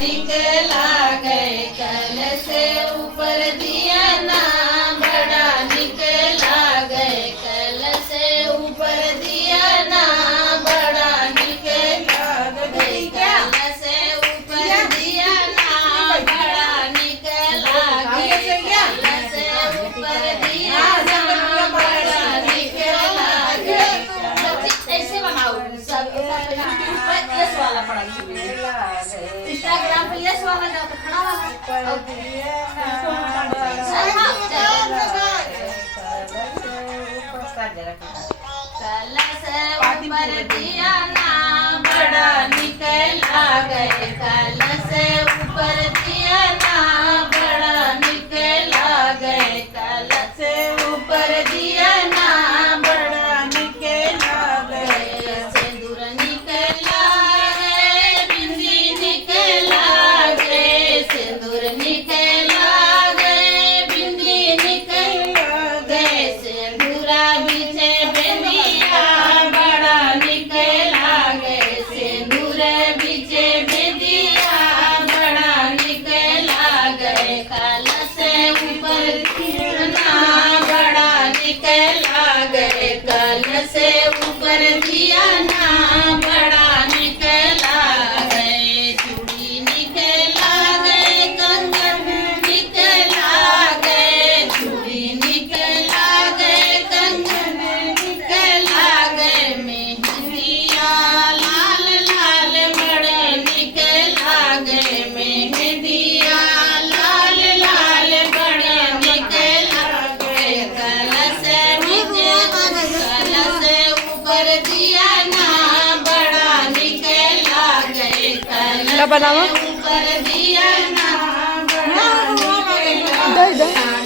निकला गए कल से ऊपर दिया ना बड़ा निकला गए कल से ऊपर दिया ना बड़ा निकला गए कल से ऊपर दिया ना बड़ा निकला गए कल से ऊपर दिया ना बड़ा निकला गए ऐसे बनाओ सब यस वाला पड़ा इंस्टाग्राम पे यस वाला जाओ तो खड़ा वाला कल से ऊपर दिया ना बड़ा निकला गए कल से ऊपर दिया ना बड़ा निकला गए कल से ऊपर दिया ना बड़ा निकला गए सिंदूर निकला गए बिंदी निकला गए सिंदूर निकला गए बिंदी निकला गए सिंदूरा बीचे बिंदिया बड़ा निकला गए सिंदूर बीचे बिंदिया बड़ा निकला गए कल से ऊपर ना बड़ा निकला गए कल से ऊपर दिया ना बड़ा निकला गए चूड़ी निकला गए कंगन निकला गए चूड़ी निकला गए कंगन निकला गए मेहंदिया लाल लाल बड़े निकला गए मेहंदिया लाल लाल बड़े निकला गए कल से ऊपर दिया ना बड़ा निकला गए कल क्या बनावा? ऊपर दिया ना बड़ा इधर इधर